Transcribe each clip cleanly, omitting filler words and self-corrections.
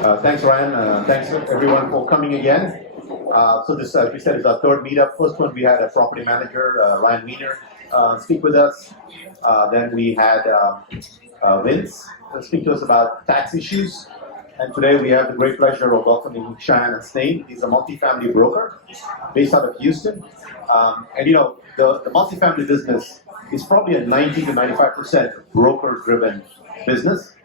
Thanks, Ryan. Thanks everyone for coming again. So this, as we said, is our third meetup. First one we had a property manager, Ryan Wiener, speak with us. Then we had Vince speak to us about tax issues. And today we have the great pleasure of welcoming Shayan Hasnain. He's a multifamily broker based out of Houston. And you know, the multifamily business is probably a 90 to 95% broker-driven business.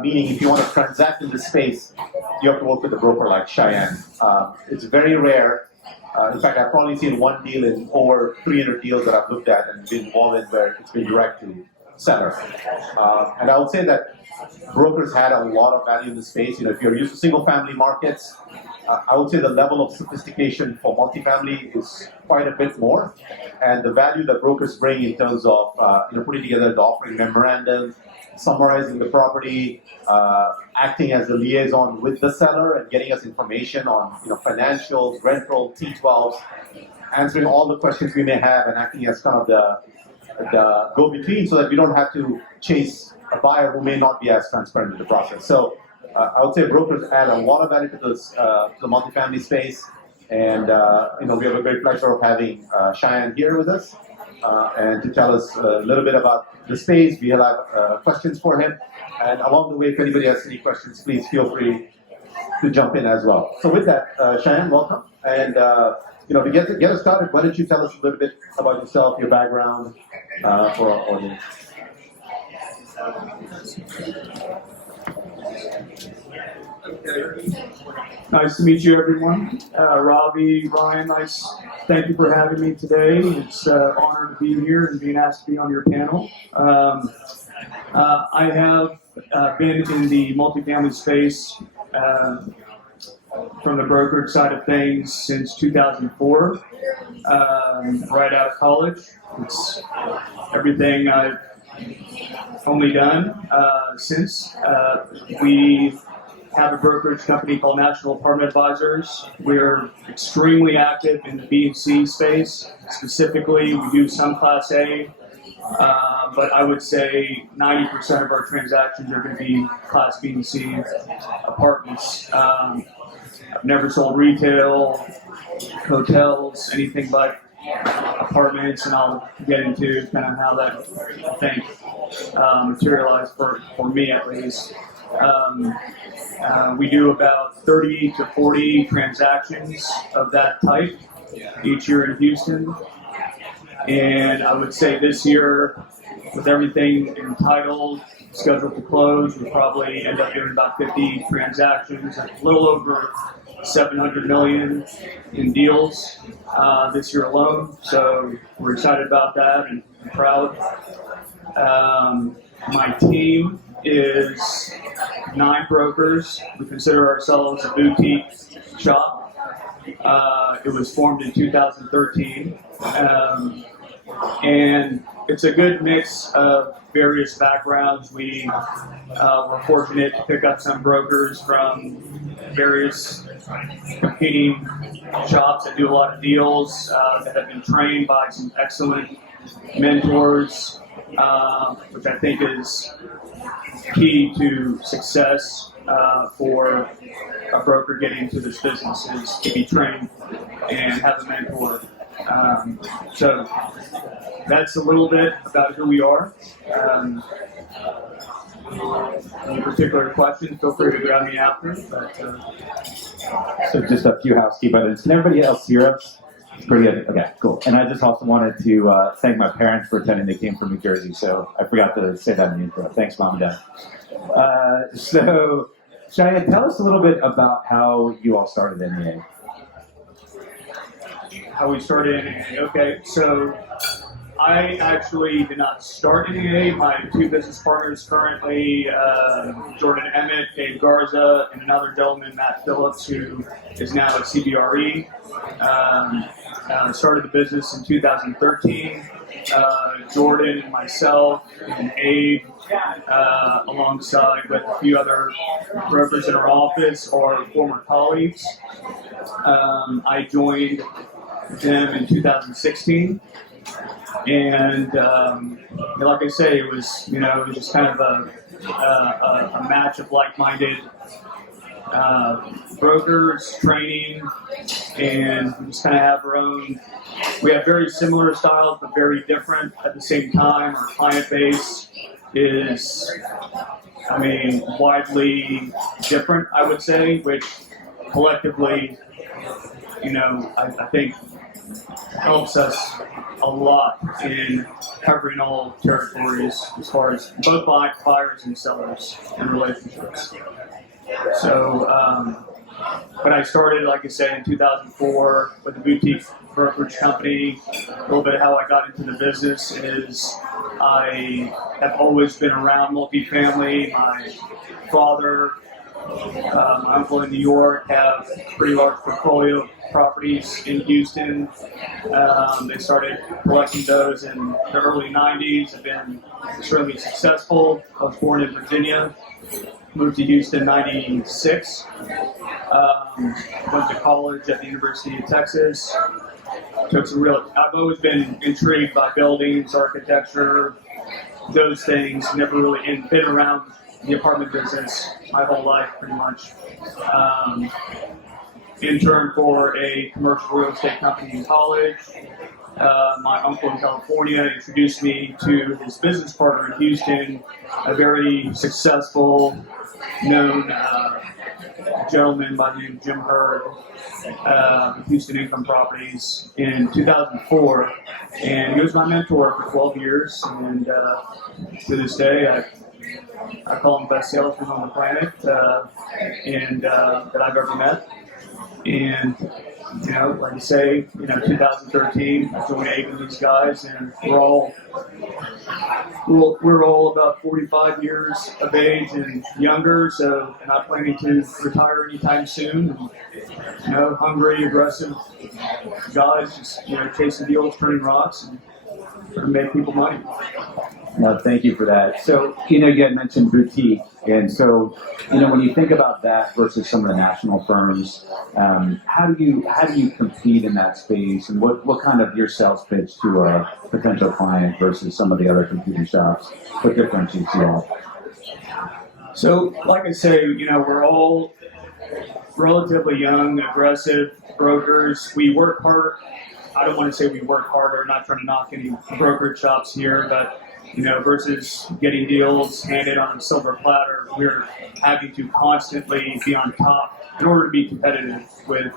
Meaning if you want to transact in this space, you have to work with a broker like Shayan. It's very rare. In fact, I've probably seen one deal in over 300 deals that I've looked at and been involved in where it's been direct to seller. And I would say that brokers had a lot of value in the space. You know, if you're used to single family markets, I would say the level of sophistication for multifamily is quite a bit more. And the value that brokers bring in terms of putting together the offering memorandum, summarizing the property, acting as a liaison with the seller and getting us information on financials, rental, T12s, answering all the questions we may have and acting as kind of the go-between so that we don't have to chase a buyer who may not be as transparent in the process. So I would say brokers add a lot of value to this, the multifamily space, and we have a great pleasure of having Shayan here with us and to tell us a little bit about the space. We have questions for him, and along the way, if anybody has any questions, please feel free to jump in as well. So with that, Shayan, welcome, and to get us started, why don't you tell us a little bit about yourself, your background for our audience. Nice to meet you, everyone. Ravi, Ryan, nice. Thank you for having me today. It's an honor to be here and being asked to be on your panel. I have been in the multifamily space from the brokerage side of things since 2004, right out of college. It's everything I've only done since. We have a brokerage company called National Apartment Advisors. We're extremely active in the B and C space. Specifically, we do some Class A, but I would say 90% of our transactions are going to be Class B and C apartments. I've never sold retail, hotels, anything but apartments, and I'll get into kind of how that, I think, materialized for me at least. We do about 30 to 40 transactions of that type each year in Houston. And I would say this year, with everything entitled, scheduled to close, we'll probably end up doing about 50 transactions, a little over 700 million in deals this year alone. So we're excited about that and proud. My team is 9 brokers. We consider ourselves a boutique shop. It was formed in 2013. And it's a good mix of various backgrounds. We were fortunate to pick up some brokers from various competing shops that do a lot of deals, that have been trained by some excellent mentors, which I think is key to success for a broker getting into this business, is to be trained and have a mentor. So that's a little bit about who we are. Any particular questions, feel free to grab me after. So just a few housekeeping items. Can everybody else hear us? It's pretty good. Okay, cool. And I just also wanted to thank my parents for attending. They came from New Jersey, so I forgot to say that in the intro. Thanks, Mom and Dad. So, Shayan, tell us a little bit about how you all started NEA. How we started NEA. Okay, so I actually did not start NEA. My 2 business partners currently, Jordan Emmett, Dave Garza, and another gentleman, Matt Phillips, who is now at CBRE. Started the business in 2013. Jordan and myself and Abe, alongside with a few other brokers in our office, are former colleagues. I joined them in 2016. And like I say, it was just kind of a match of like-minded brokers, training, and we just kind of have our own. We have very similar styles, but very different at the same time. Our client base is, widely different, I would say, which collectively, I think helps us a lot in covering all territories as far as both buyers and sellers and relationships. So, when I started, like I said, in 2004 with a boutique brokerage company, a little bit of how I got into the business is I have always been around multifamily. My father, uncle in New York, have a pretty large portfolio of properties in Houston. They started collecting those in the early 90s, have been extremely successful. I was born in Virginia, moved to Houston in 96, went to college at the University of Texas. I've always been intrigued by buildings, architecture, those things, never really been around the apartment business my whole life, pretty much. Interned for a commercial real estate company in college. My uncle in California introduced me to his business partner in Houston, a very successful, known gentleman by the name of Jim Hurd, Houston Income Properties, in 2004. And he was my mentor for 12 years. And to this day, I call him the best salesman on the planet that I've ever met. And, like I say, 2013, I joined 8 of these guys, and we're all about 45 years of age and younger, so not planning to retire anytime soon. And, hungry, aggressive guys, just, chasing deals, turning rocks, and trying to make people money. No, thank you for that. So, you had mentioned boutique. And so, when you think about that versus some of the national firms, how do you compete in that space? And what kind of your sales pitch to a potential client versus some of the other competing shops? What differentiates you all? So, like I say, we're all relatively young, aggressive brokers. We work hard. I don't want to say we work harder. I'm not trying to knock any brokerage shops here, but versus getting deals handed on a silver platter, we're having to constantly be on top in order to be competitive with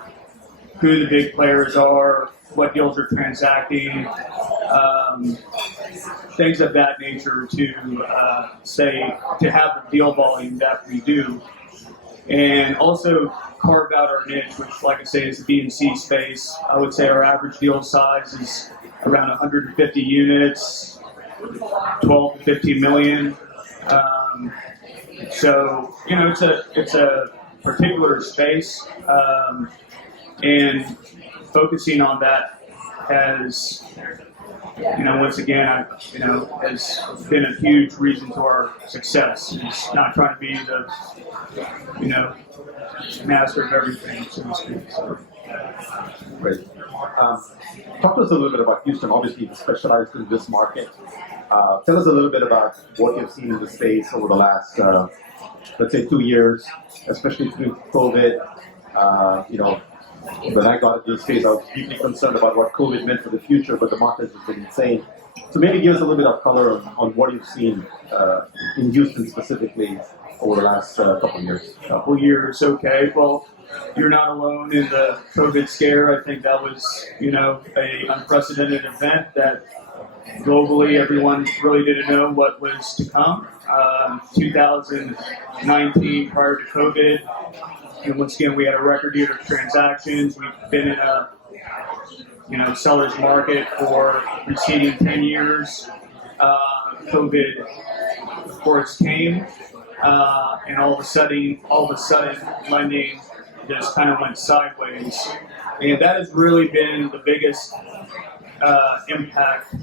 who the big players are, what deals are transacting, things of that nature to have the deal volume that we do. And also carve out our niche, which, like I say, is the B and C space. I would say our average deal size is around 150 units, 12 to 15 million. So, it's a particular space, and focusing on that has, once again, has been a huge reason to our success. It's not trying to be the, master of everything, so to speak. So. Great. Talk to us a little bit about Houston. Obviously, you specialized in this market. Tell us a little bit about what you've seen in the space over the last, let's say, 2 years, especially through COVID. When I got into the space, I was deeply concerned about what COVID meant for the future, but the market has been insane. So maybe give us a little bit of color on what you've seen in Houston specifically over the last couple of years. Okay. Well, you're not alone in the COVID scare. I think that was, a unprecedented event that globally everyone really didn't know what was to come. 2019, prior to COVID, and once again, we had a record year of transactions. We've been in a, seller's market for preceding 10 years. COVID, of course, came, and all of a sudden, lending just kind of went sideways. And that has really been the biggest impact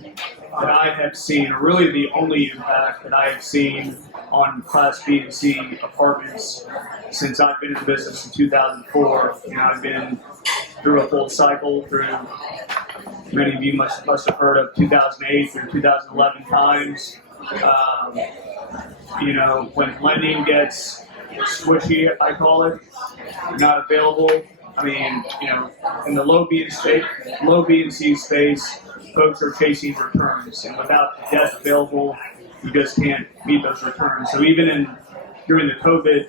that I have seen, or really the only impact that I have seen on Class B and C apartments since I've been in the business in 2004. I've been through a full cycle through, many of you must have heard of 2008 through 2011 times. When lending gets squishy, I call it, not available. I mean, in the low B and C space, folks are chasing returns, and without the debt available, you just can't meet those returns. So even during the COVID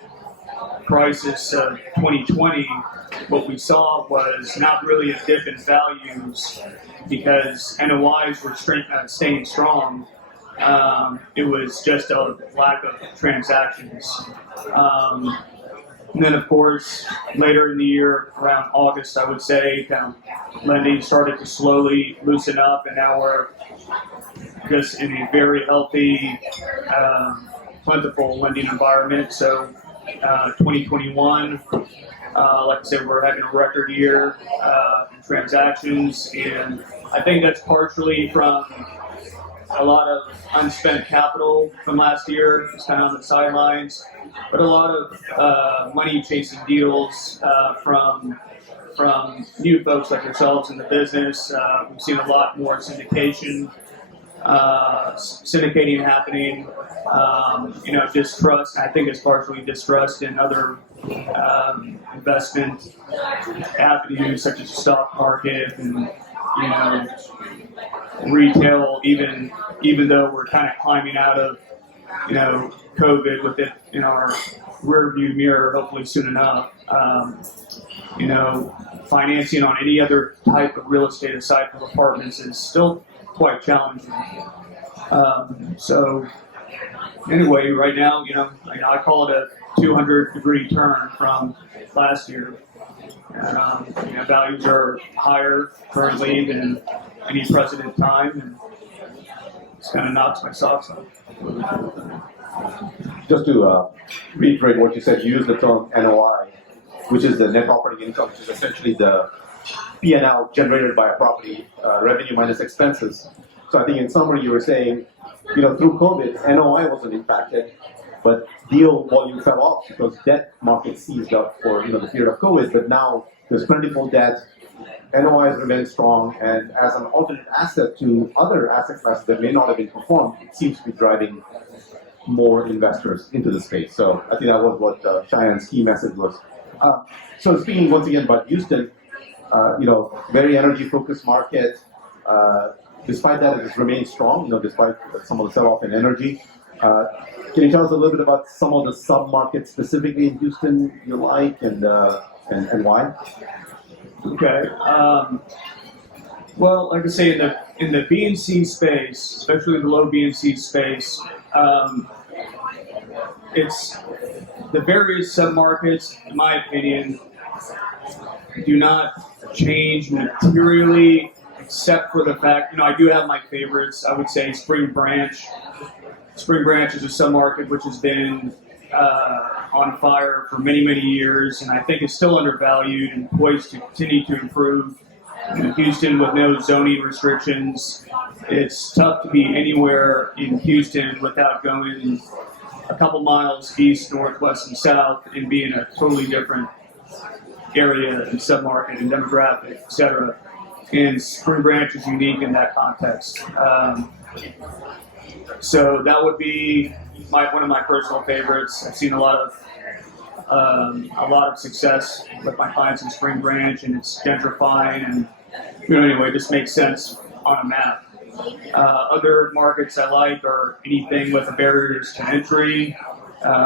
crisis of 2020, what we saw was not really a dip in values because NOIs were staying strong. It was just a lack of transactions. And then, of course, later in the year, around August, I would say, lending started to slowly loosen up, and now we're just in a very healthy, plentiful lending environment. So 2021, like I said, we're having a record year in transactions, and I think that's partially from a lot of unspent capital from last year, just kind of on the sidelines, but a lot of money chasing deals from new folks like yourselves in the business. We've seen a lot more syndicating happening. Distrust. I think it's partially distrust in other investment avenues such as the stock market and retail. Even though we're kind of climbing out of COVID with it in our rearview mirror, hopefully soon enough. Financing on any other type of real estate aside from apartments is still quite challenging. So anyway, right now, I call it a 200-degree turn from last year. Values are higher currently than any precedent time, and it's kind of knocks my socks off. Just to reiterate what you said, you used the term NOI, which is the net operating income, which is essentially the P&L generated by a property, revenue minus expenses. So I think in summary you were saying, through COVID, NOI wasn't impacted, but deal volume fell off because debt market seized up for the period of COVID. But now there's plentiful debt, NOI has remained strong, and as an alternate asset to other asset classes that may not have been performed, it seems to be driving more investors into the space. So I think that was what Shayan's key message was. So speaking once again about Houston, very energy-focused market. Despite that, it has remained strong, despite some of the sell-off in energy. Can you tell us a little bit about some of the sub-markets specifically in Houston you like and why? Okay. Well, like I say, in the B and C space, especially the low B and C space, it's the various sub-markets, in my opinion, do not change materially, except for the fact, I do have my favorites. I would say Spring Branch. Spring Branch is a sub-market which has been on fire for many, many years, and I think it's still undervalued and poised to continue to improve. Houston, with no zoning restrictions, it's tough to be anywhere in Houston without going a couple miles east, northwest, and south and be in a totally different area and sub-market and demographic, etc. And Spring Branch is unique in that context. So that would be one of my personal favorites. I've seen a lot of success with my clients in Spring Branch, and it's gentrifying, and anyway, it just makes sense on a map. Other markets I like are anything with barriers to entry,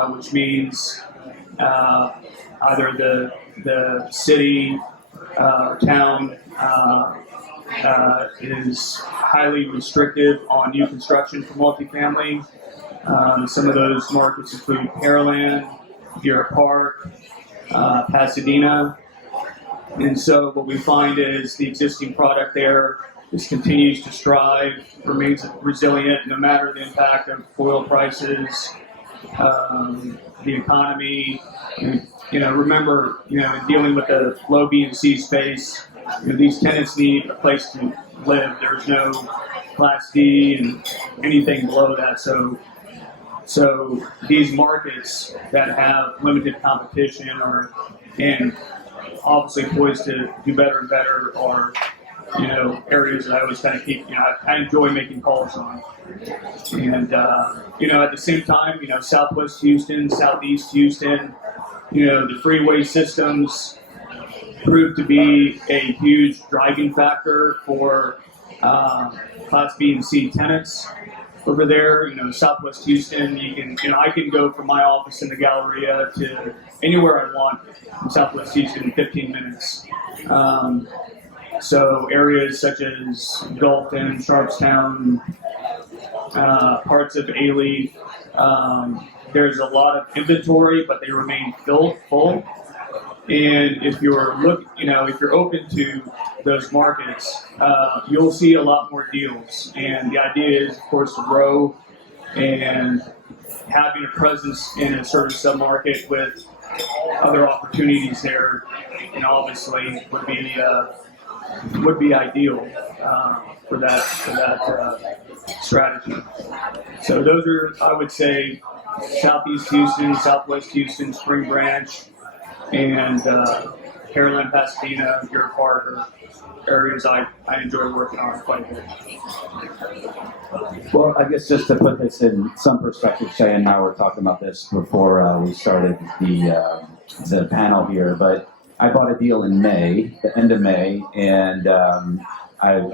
which means either the city, town is highly restrictive on new construction for multifamily. Some of those markets include Pearland, Deer Park, Pasadena. And so what we find is the existing product there just continues to strive, remains resilient no matter the impact of oil prices, the economy. Remember, in dealing with the low B and C space, these tenants need a place to live. There's no Class D and anything below that. So these markets that have limited competition and obviously poised to do better and better are areas that I always kind of keep, I enjoy making calls on. And, at the same time, Southwest Houston, Southeast Houston, the freeway systems proved to be a huge driving factor for Class B and C tenants over there. Southwest Houston, I can go from my office in the Galleria to anywhere I want in Southwest Houston in 15 minutes. So areas such as Gulfton, Sharpstown, parts of Alief, there's a lot of inventory, but they remain full. And if you're if you're open to those markets, you'll see a lot more deals. And the idea is, of course, to grow and having a presence in a certain submarket with other opportunities there, obviously would be ideal for that strategy. So those are, I would say, Southeast Houston, Southwest Houston, Spring Branch, and Pearland, Pasadena, Deer Park are areas I enjoy working on quite a bit. Well, I guess just to put this in some perspective, Shayan and I were talking about this before we started the panel here, but I bought a deal in May, the end of May, and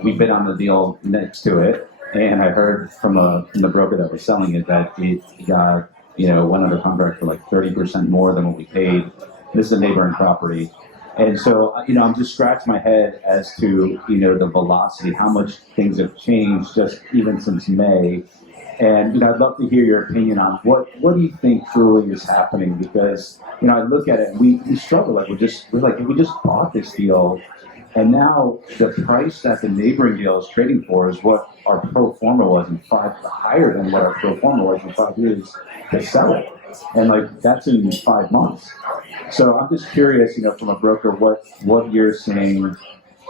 we bid on the deal next to it, and I heard from the broker that was selling it that it got, went under contract for like 30% more than what we paid. This is a neighboring property. And so, I'm just scratching my head as to, the velocity, how much things have changed just even since May. And, I'd love to hear your opinion on what do you think truly is happening? Because, I look at it and we struggle. We just bought this deal. And now the price that the neighboring deal is trading for is what our pro forma was higher than what our pro forma was in 5 years to sell it. And that's in 5 months. So I'm just curious, from a broker, what you're seeing,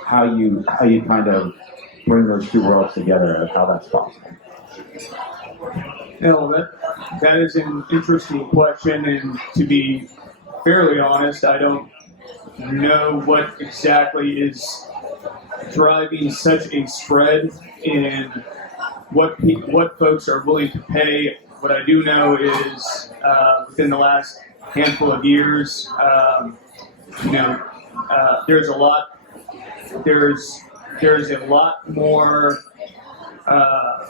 how you kind of bring those two worlds together, and how that's possible. That is an interesting question, and to be fairly honest, I don't know what exactly is driving such a spread in what folks are willing to pay. What I do know is within the last handful of years, there's a lot more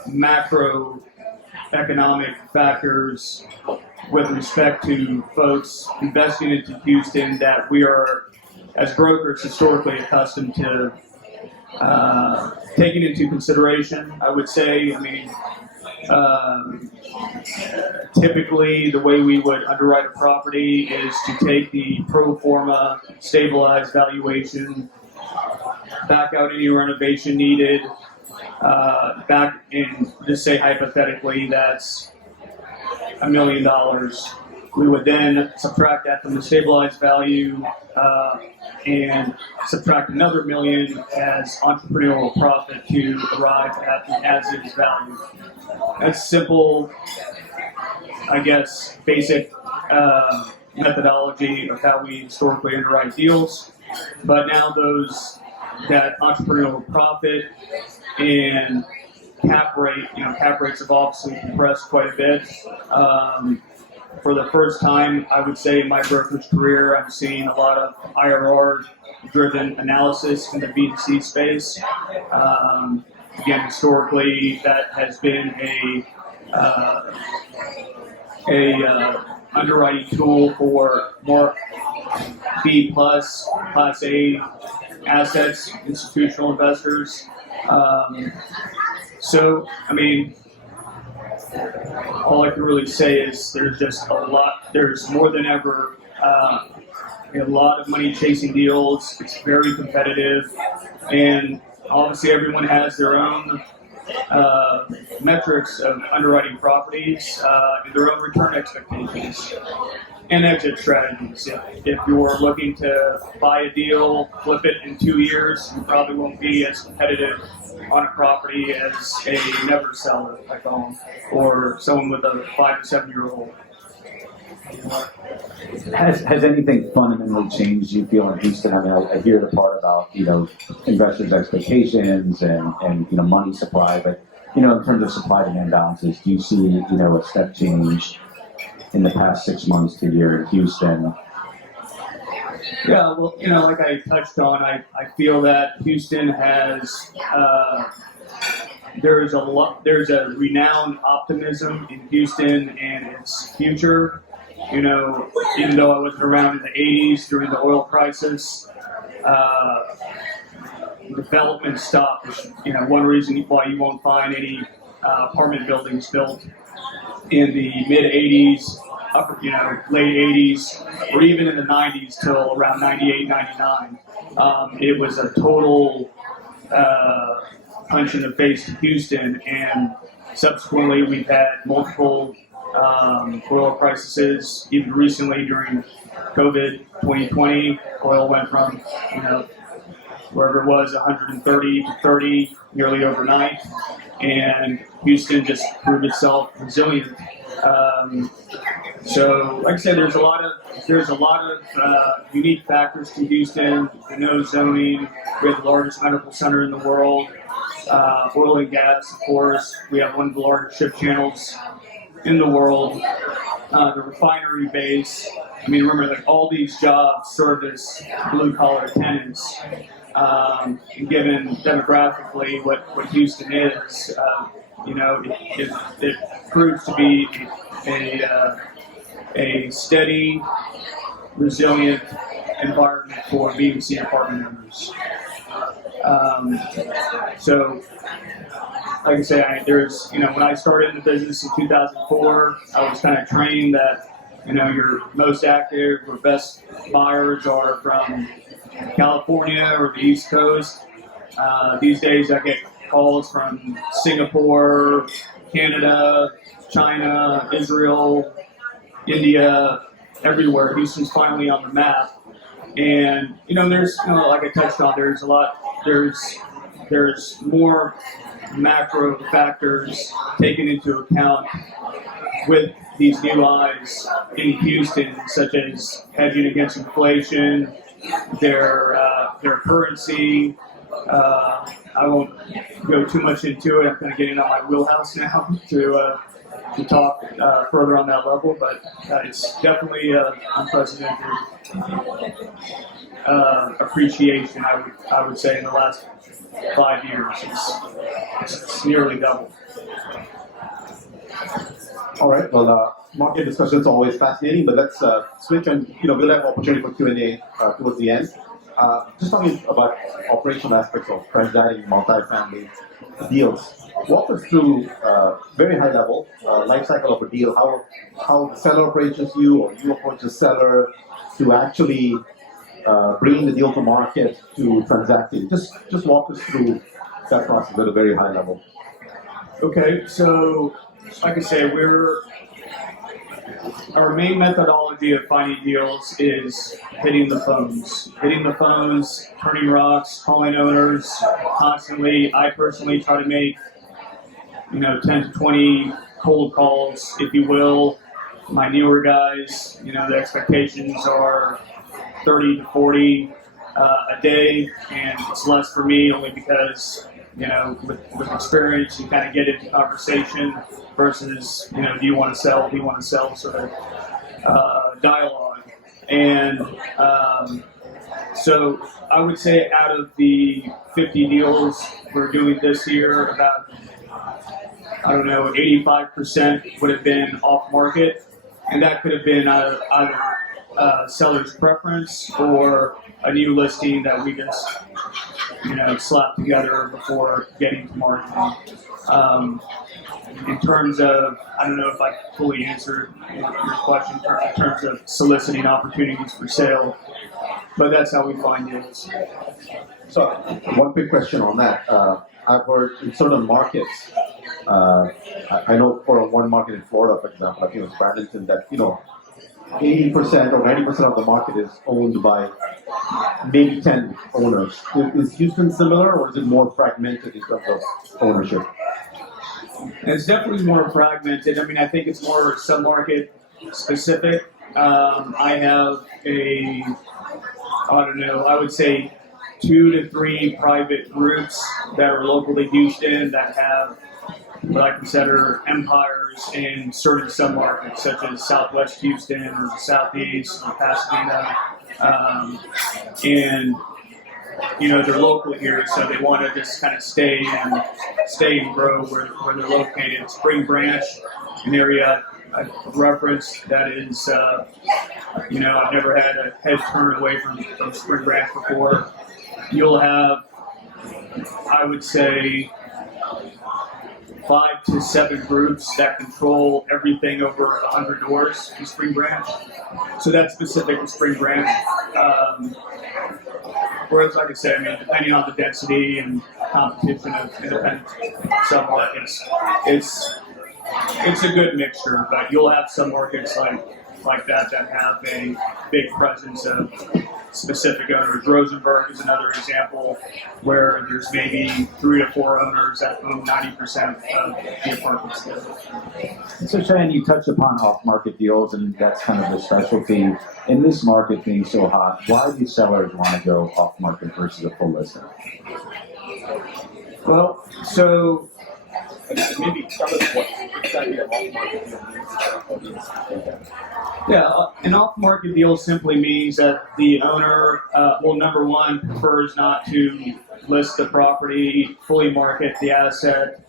macroeconomic factors with respect to folks investing into Houston that we are, as brokers, historically accustomed to taking into consideration. I would say, typically the way we would underwrite a property is to take the pro forma stabilized valuation, back out any renovation needed, back in, just say hypothetically, that's $1 million. We would then subtract that from the stabilized value and subtract another $1 million as entrepreneurial profit to arrive at the as-is value. That's simple, I guess, basic methodology of how we historically underwrite deals. But now that entrepreneurial profit and cap rates have obviously compressed quite a bit. For the first time, I would say in my brokerage career, I'm seeing a lot of IRR-driven analysis in the B2C space. Again, historically, that has been a underwriting tool for more B plus, Class A assets, institutional investors. All I can really say is there's more than ever a lot of money chasing deals. It's very competitive, and obviously everyone has their own metrics of underwriting properties and their own return expectations and exit strategies. If you're looking to buy a deal, flip it in 2 years, you probably won't be as competitive on a property as a never seller, I call them, or someone with a 5 to 7 year old. Has anything fundamentally changed, you feel, in Houston? I mean, I hear the part about, investors' expectations and money supply, but, in terms of supply-demand balances, do you see, a step change in the past 6 months to a year in Houston? Yeah, well, like I touched on, I feel that Houston has, there's a renowned optimism in Houston and its future. Even though I wasn't around in the 80s during the oil crisis, development stopped. One reason why you won't find any apartment buildings built in the mid 80s, late 80s, or even in the 90s till around 98, 99. It was a total punch in the face to Houston, and subsequently we've had multiple oil crises. Even recently during COVID 2020, oil went from wherever it was 130 to 30 nearly overnight, and Houston just proved itself resilient. So, like I said, there's a lot of unique factors to Houston. Zoning. We have the largest medical center in the world. Oil and gas, of course. We have one of the largest ship channels in the world. The refinery base. I mean, remember, like, all these jobs service blue-collar tenants. And given demographically what Houston is, it proves to be a steady, resilient environment for B and C apartment owners. So, like I say, there's, when I started in the business in 2004, I was kind of trained that, your most active or best buyers are from California or the East Coast. These days I get calls from Singapore, Canada, China, Israel, India, everywhere. Houston's finally on the map. And, there's, like I touched on, there's more macro factors taken into account with these new eyes in Houston, such as hedging against inflation, their currency. I won't go too much into it. I'm kind of getting on my wheelhouse now to talk further on that level, but it's definitely unprecedented appreciation. I would say in the last 5 years, it's nearly doubled. All right. Well, market discussion is always fascinating, but let's switch and we'll have opportunity for Q&A towards the end. Just talking about operational aspects of transacting multifamily deals. Walk us through very high level life cycle of a deal. How the seller approaches you, or you approach the seller to actually bringing the deal to market to transacting. Just walk us through that process at a very high level. Okay, so like I say, our main methodology of finding deals is hitting the phones, turning rocks, calling owners constantly. I personally try to make 10 to 20 cold calls, if you will. My newer guys, the expectations are 30 to 40 a day, and it's less for me only because with experience, you kind of get into conversation versus, do you want to sell sort of dialogue. And so I would say out of the 50 deals we're doing this year, about, 85% would have been off market. And that could have been either seller's preference or a new listing that we just slapped together before getting to market. In terms of, I don't know if I fully answered your question in terms of soliciting opportunities for sale, but that's how we find deals. So, one quick question on that. I've heard in certain markets, I know for one market in Florida, for example, I think it was Bradenton, that 80% or 90% of the market is owned by maybe 10 owners. Is Houston similar, or is it more fragmented in terms of ownership? It's definitely more fragmented. I mean, I think it's more submarket specific. I have I would say 2 to 3 private groups that are locally Houston that have what I consider empires in certain submarkets, such as Southwest Houston or the Southeast or Pasadena. And they're local here, so they want to just kind of stay and grow where they're located. Spring Branch, an area I referenced that is, I've never had a head turn away from Spring Branch before. You'll have, I would say, 5 to 7 groups that control everything over 100 doors in Spring Branch. So that's specific to Spring Branch. Whereas, like I said, depending on the density and competition of independent submarkets, it's a good mixture. But you'll have some markets like that have a big presence of specific owners. Rosenberg is another example where there's maybe 3 to 4 owners that own 90% of the apartments there. So Shayan, you touched upon off-market deals, and that's kind of the specialty. In this market being so hot, why do sellers want to go off-market versus a full listing? Well, so maybe tell us what exactly an off-market deal means. yeah, an off-market deal simply means that the owner, number one, prefers not to list the property, fully market the asset,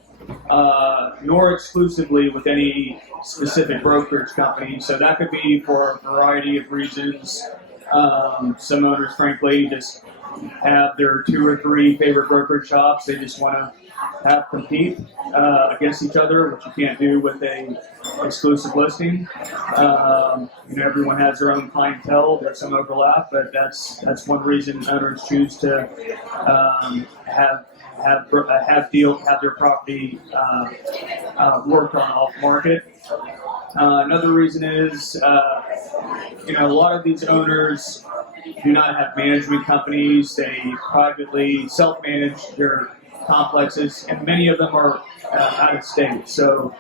nor exclusively with any specific brokerage company. So that could be for a variety of reasons. Some owners, frankly, just have their 2 or 3 favorite brokerage shops. They just want to have compete against each other, which you can't do with a exclusive listing. Everyone has their own clientele. There's some overlap, but that's one reason owners choose to have their property worked on off market. Another reason is a lot of these owners do not have management companies. They privately self-manage their complexes, and many of them are out of state. So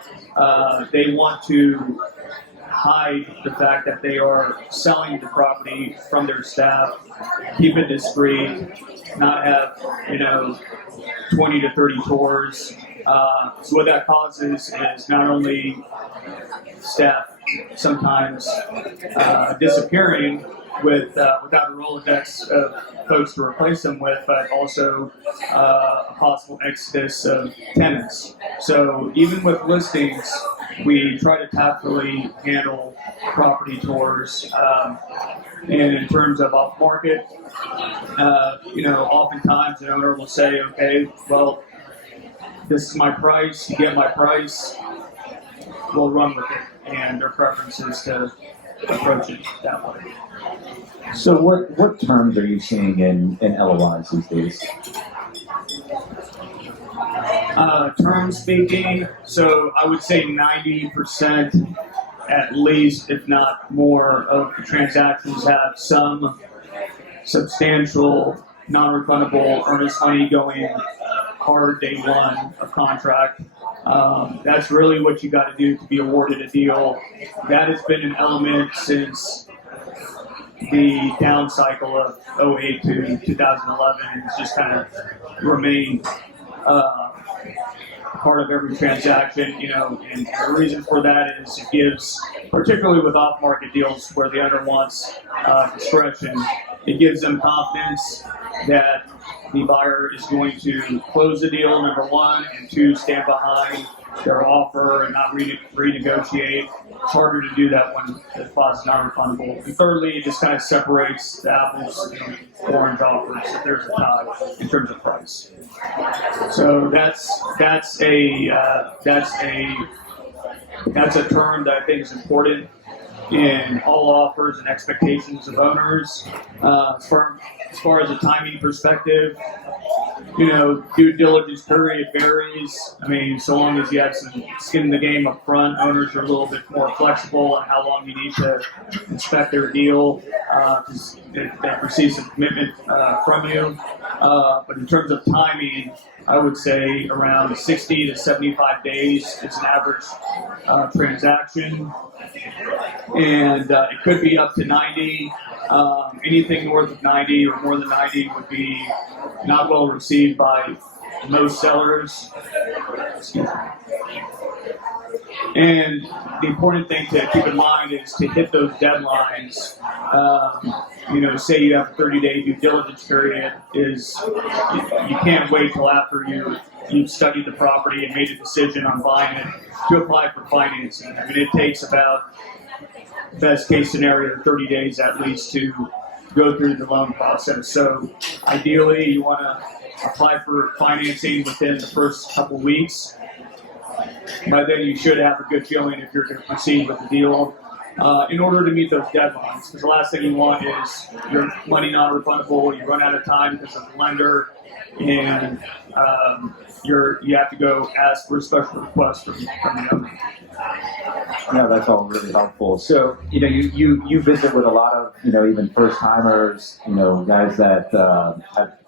they want to hide the fact that they are selling the property from their staff, keep it discreet, not have 20 to 30 tours. So what that causes is not only staff sometimes disappearing without a Rolodex of folks to replace them with, but also a possible exodus of tenants. So even with listings, we try to tactfully handle property tours. And in terms of off-market, oftentimes the owner will say, okay, well, this is my price, you get my price, we'll run with it. And their preference is to approach it that way. So what terms are you seeing in LOIs these days? Terms speaking, so I would say 90% at least, if not more, of the transactions have some substantial non-refundable earnest money going hard day one of contract. That's really what you got to do to be awarded a deal. That has been an element since the down cycle of 08 to 2011. It's just kind of remained part of every transaction, and the reason for that is it gives, particularly with off-market deals where the owner wants discretion, it gives them confidence that the buyer is going to close the deal, number one, and 2, stand behind their offer and not renegotiate. It's harder to do that when the deposit is not refundable. And thirdly, it just kind of separates the apples and orange offers if there's a tie in terms of price. So that's a term that I think is important in all offers and expectations of owners. As far as a timing perspective, due diligence period varies. So long as you have some skin in the game up front, owners are a little bit more flexible on how long you need to inspect their deal because they receive some commitment from you. But in terms of timing, I would say around 60 to 75 days is an average transaction. and it could be up to 90. Anything north of 90 or more than 90 would be not well received by most sellers. Excuse me. And the important thing to keep in mind is to hit those deadlines. Say you have a 30-day due diligence period, is you can't wait till after you've studied the property and made a decision on buying it to apply for financing. I mean, it takes about, best case scenario, 30 days at least to go through the loan process. So ideally, you want to apply for financing within the first couple weeks. By then, you should have a good feeling if you're going to proceed with the deal. In order to meet those deadlines, because the last thing you want is your money non-refundable, you run out of time because of the lender, and you have to go ask for a special request from the owner. Yeah, that's all really helpful. So, you visit with a lot of, even first timers, guys that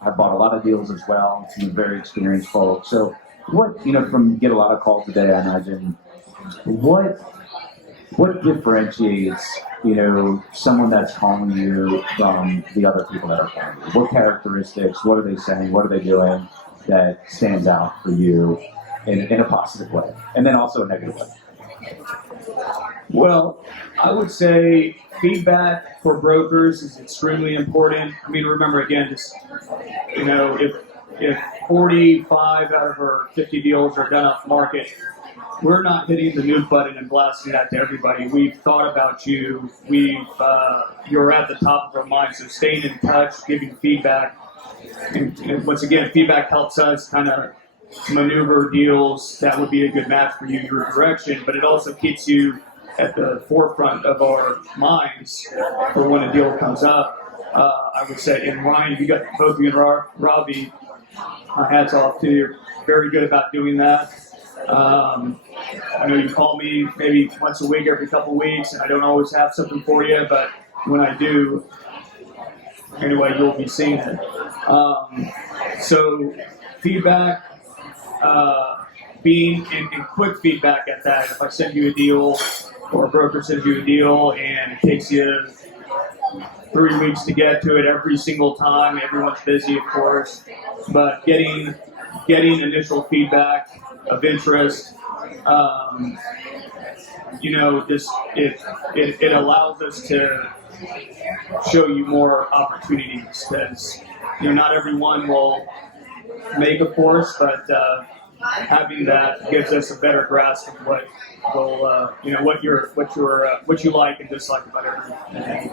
have bought a lot of deals as well, some very experienced folks. So, you get a lot of calls today, I imagine. What differentiates, someone that's calling you from the other people that are calling you? What characteristics, what are they saying, what are they doing that stands out for you in a positive way, and then also a negative way? Well, I would say feedback for brokers is extremely important. I mean, remember again, if 45 out of our 50 deals are done off market, we're not hitting the nuke button and blasting that to everybody. We've thought about you. You're at the top of our mind. So staying in touch, giving feedback, and once again, feedback helps us kind of maneuver deals that would be a good match for you, your direction. But it also keeps you at the forefront of our minds for when a deal comes up. I would say, and Ryan, you got both of you and Ravi, my hats off to you. You're very good about doing that. I know you call me maybe once a week, every couple of weeks, and I don't always have something for you, but when I do, anyway, you'll be seeing it. So feedback, being and quick feedback at that. If I send you a deal or a broker sends you a deal and it takes you 3 weeks to get to it every single time, everyone's busy, of course, but getting initial feedback of interest, it allows us to show you more opportunities, because not everyone will make a course, but having that gives us a better grasp of what will what you like and dislike about everything.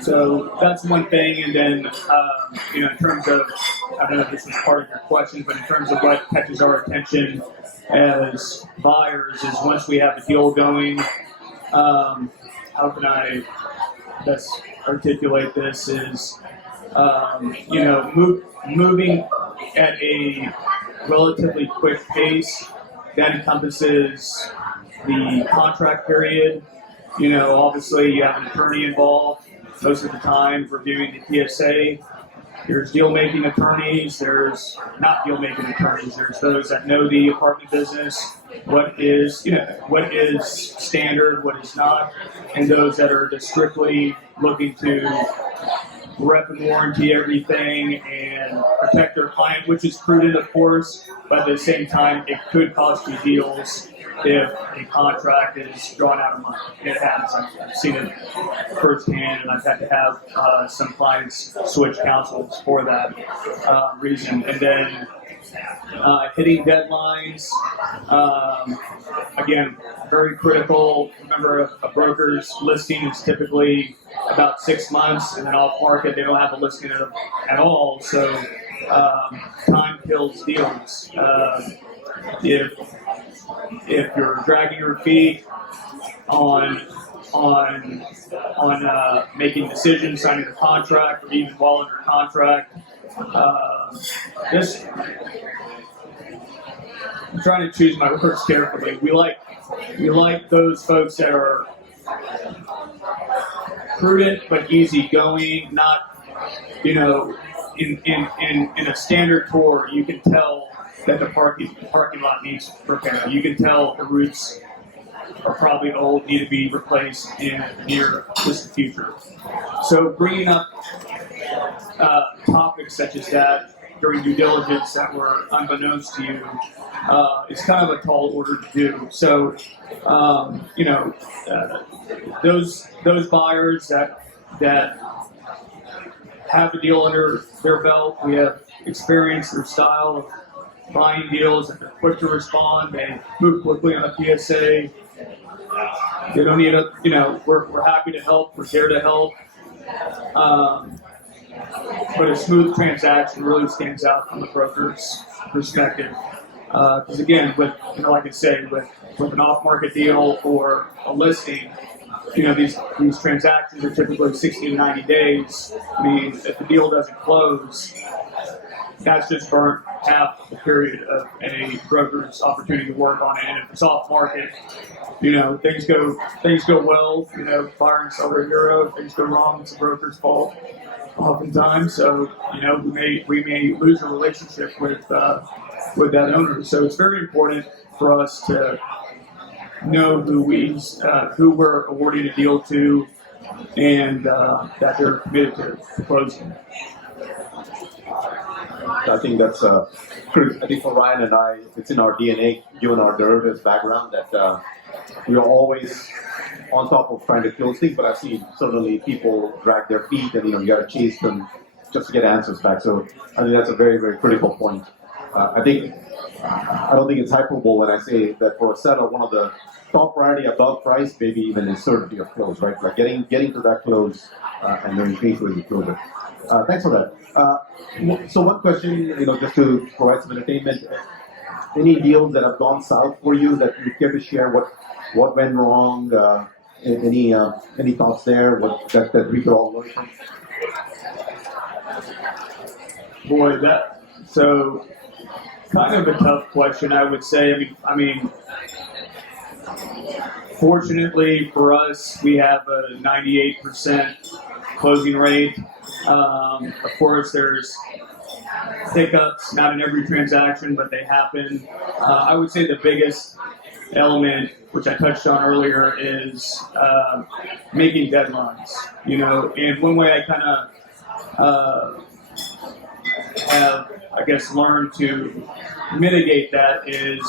So that's one thing, and then in terms of, I don't know if this is part of your question, but in terms of what catches our attention as buyers is once we have a deal going, how can I best articulate this, is moving at a relatively quick pace that encompasses the contract period. Obviously you have an attorney involved most of the time reviewing the PSA. There's deal-making attorneys, there's not deal-making attorneys, there's those that know the apartment business, what is standard, what is not, and those that are just strictly looking to rep and warranty everything and protect their client, which is prudent, of course, but at the same time, it could cost you deals if a contract is drawn out of money. It has. I've seen it firsthand, and I've had to have some clients switch counsels for that reason. And then hitting deadlines, again, very critical. Remember, a broker's listing is typically about 6 months, and then off market, they don't have a listing at all. So time kills deals. If you're dragging your feet on making decisions, signing a contract, or even while under contract, I'm trying to choose my words carefully. We like those folks that are prudent but easygoing. Not, in a standard tour, you can tell that the parking lot needs repair. You can tell the roof's are probably old, need to be replaced in the near distant future. So bringing up topics such as that during due diligence that were unbeknownst to you, it's kind of a tall order to do. So, those buyers that have a deal under their belt, we have experience, their style of buying deals, and they're quick to respond. They move quickly on a PSA. They don't need we're happy to help. We're there to help. But a smooth transaction really stands out from the broker's perspective. Because again, like I say, with an off-market deal or a listing, these transactions are typically 60 to 90 days. I mean, if the deal doesn't close, that's just burnt half the period of a broker's opportunity to work on it. And if it's off-market, things go well. Buyer and seller hero. Things go wrong, it's the broker's fault oftentimes. So we may lose a relationship with that owner. So it's very important for us to know who we're awarding a deal to, and that they're committed to closing. I think that's I think for Ryan and I, it's in our DNA, given our derivatives background, that we are always on top of trying to close things. But I've seen certainly people drag their feet, and you got to chase them just to get answers back. So I think that's a very, very critical point. I don't think it's hyperbole when I say that for a seller, one of the top priority above price, maybe even is certainty of close, right? Like getting to that close, and then paying for the close it. Thanks for that. So one question, just to provide some entertainment, any deals that have gone south for you that you care to share? What went wrong? Any thoughts there? That we could all learn from? Boy, so kind of a tough question, I would say. I mean, fortunately for us, we have a 98% closing rate. Of course, there's hiccups, not in every transaction, but they happen. I would say the biggest element, which I touched on earlier, is making deadlines. And one way I kind of have, I guess, learned to mitigate that is,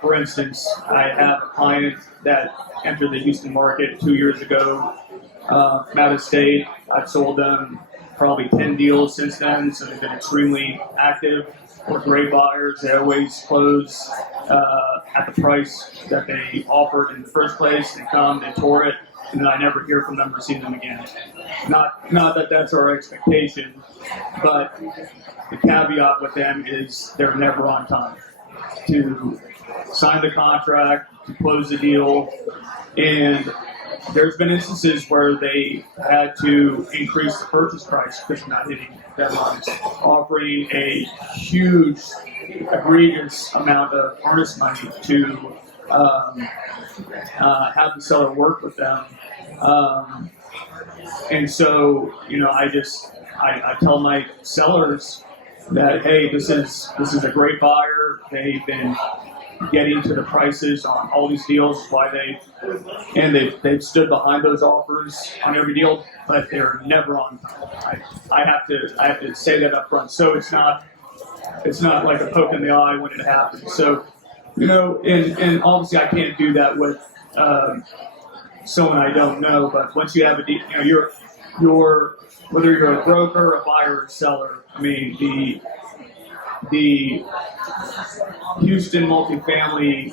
for instance, I have a client that entered the Houston market 2 years ago from out of state. I've sold them probably 10 deals since then, so they've been extremely active. We're great buyers. They always close at the price that they offered in the first place. They come, they tour it, and then I never hear from them or see them again. Not that that's our expectation, but the caveat with them is they're never on time to sign the contract, to close the deal, and there's been instances where they had to increase the purchase price because of not hitting deadlines, offering a huge, egregious amount of earnest money to have the seller work with them. And so, I tell my sellers that, hey, this is a great buyer. They've been getting to the prices on all these deals, why they've stood behind those offers on every deal, but they're never on time. I have to say that up front. So it's not like a poke in the eye when it happens. So, and obviously I can't do that with someone I don't know, but once you have a deal, you're whether you're a broker, a buyer, or a seller, I mean, the Houston multifamily,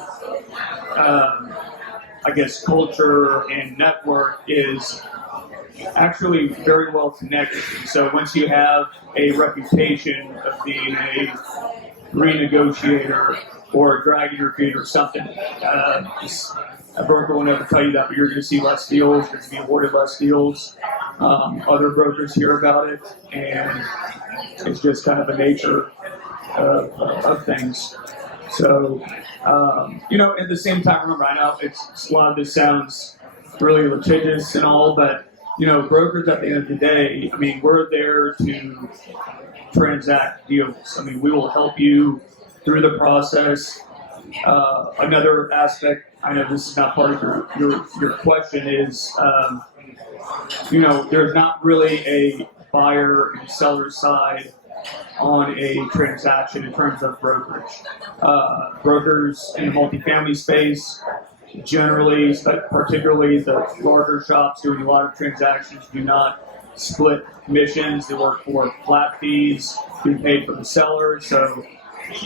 culture and network is actually very well connected. So once you have a reputation of being a renegotiator or dragging your feet or something, a broker will never tell you that, but you're going to see less deals, you're going to be awarded less deals. Other brokers hear about it, and it's just kind of the nature of things. So, at the same time, remember, I know a lot of this sounds really litigious and all, but, brokers at the end of the day, I mean, we're there to transact deals. I mean, we will help you through the process. Another aspect I know this is not part of your question, is there's not really a buyer and seller side on a transaction in terms of brokerage. Brokers in the multifamily space, generally, particularly the larger shops doing a lot of transactions, do not split commissions. They work for flat fees, being paid from the seller. So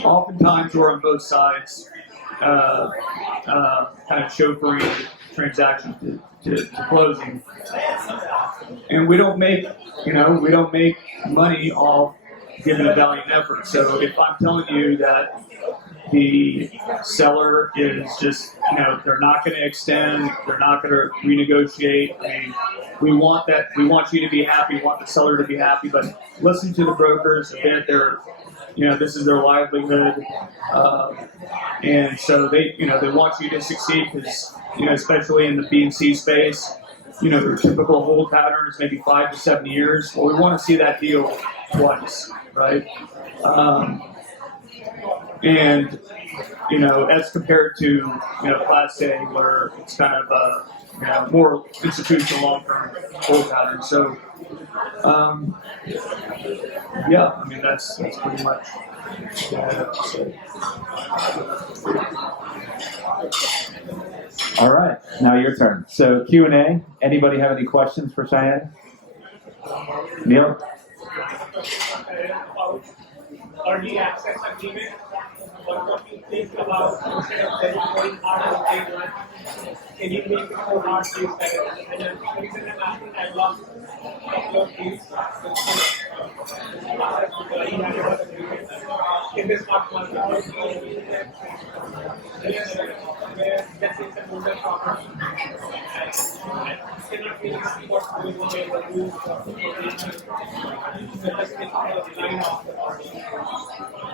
oftentimes we're on both sides, kind of chauffeuring the transaction to closing. And we don't make money off giving a valiant effort. So if I'm telling you that the seller is just, they're not going to extend, they're not going to renegotiate. I mean, we want you to be happy, we want the seller to be happy, but listen to the brokers a bit. This is their livelihood, and so they want you to succeed because, especially in the B and C space, their typical hold pattern is maybe 5 to 7 years. Well, we want to see that deal twice, right? And as compared to Class A, where it's kind of more institutional long-term hold pattern. So that's pretty much what I have to say. All right, now your turn. So Q&A. Anybody have any questions for Shayan? Neil? Early access agreement. What do you think about instead of going hard on day one? Can you make it so hard to better? And then the reason I'm asking, I lost a couple of deals in this not one where that's it's a movement property. I cannot really see what's going on in the rules of the position. So just take the line off the property.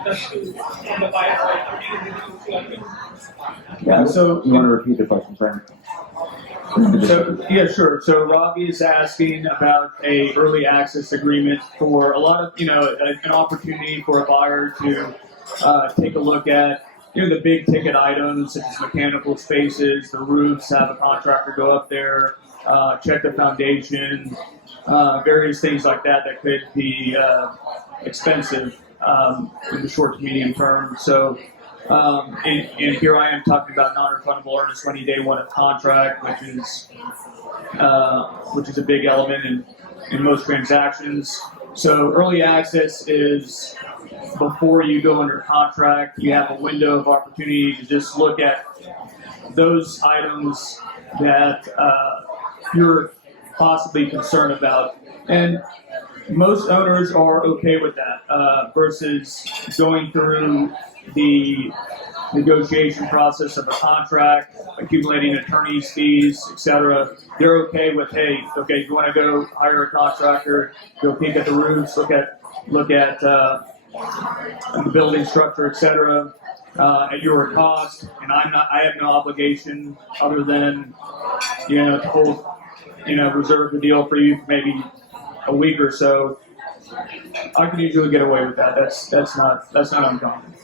Just to, on the buyer side, Yeah, so you want to repeat the question, Frank? So yeah, sure. So Ravi is asking about a early access agreement for a lot of, an opportunity for a buyer to take a look at, the big ticket items such as mechanical spaces, the roofs, have a contractor go up there, check the foundation, various things like that could be expensive in the short to medium term. So. And here I am talking about non-refundable earnest money day one of contract, which is a big element in most transactions. So early access is before you go under contract, you have a window of opportunity to just look at those items that you're possibly concerned about. And most owners are okay with that versus going through the negotiation process of a contract, accumulating attorney's fees, etc. They're okay with, hey, okay, you want to go hire a contractor, go peek at the roofs, look at the building structure, etc. At your cost, and I have no obligation other than to hold, reserve the deal for you for maybe a week or so. I can usually get away with that. That's not uncommon.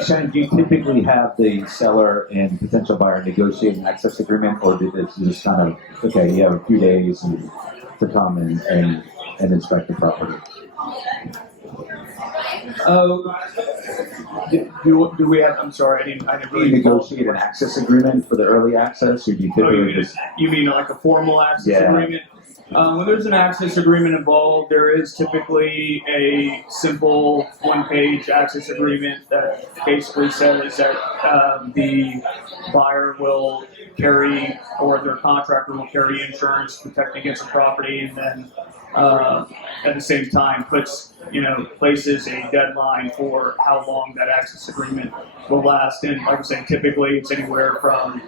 Shayan, do you typically have the seller and potential buyer negotiate an access agreement, or did this just kind of, okay, you have a few days to come and inspect the property? Do we have? I'm sorry, I didn't Do you negotiate an access agreement for the early access, or do you typically you mean like a formal access agreement? When there's an access agreement involved, there is typically a simple one-page access agreement that basically says that the buyer will carry, or their contractor will carry insurance to protect against the property, and then at the same time places a deadline for how long that access agreement will last. And like I said, typically it's anywhere from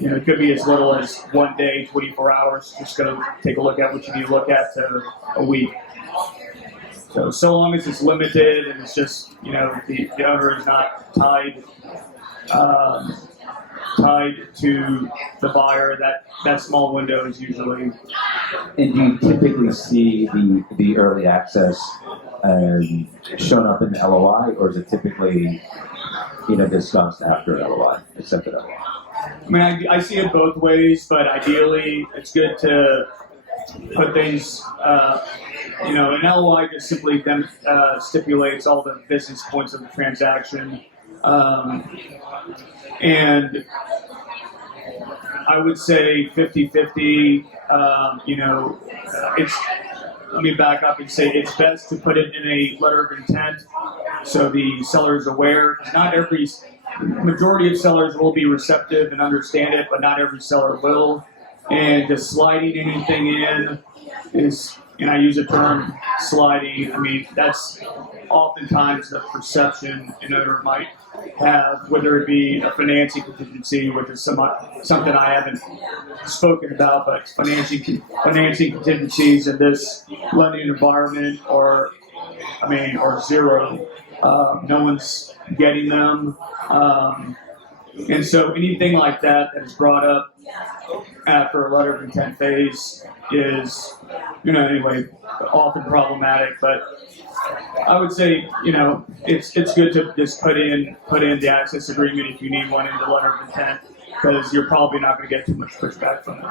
it could be as little as 1 day, 24 hours. Just go take a look at what you need to look at to a week. So long as it's limited and it's just, the owner is not tied to the buyer, that small window is usually. And do you typically see the early access shown up in the LOI, or is it typically discussed after LOI, accepted LOI? I mean, I see it both ways, but ideally, it's good to put things, an LOI just simply stipulates all the business points of the transaction. And I would say 50-50, let me back up and say it's best to put it in a letter of intent so the seller is aware. Majority of sellers will be receptive and understand it, but not every seller will. And just sliding anything in is, and I use the term sliding, I mean, that's oftentimes the perception an owner might have, whether it be a financing contingency, which is something I haven't spoken about, but financing contingencies in this lending environment or zero. No one's getting them. And so anything like that is brought up after a letter of intent phase is, often problematic. But I would say, it's good to just put in the access agreement if you need one in the letter of intent, because you're probably not going to get too much pushback from it.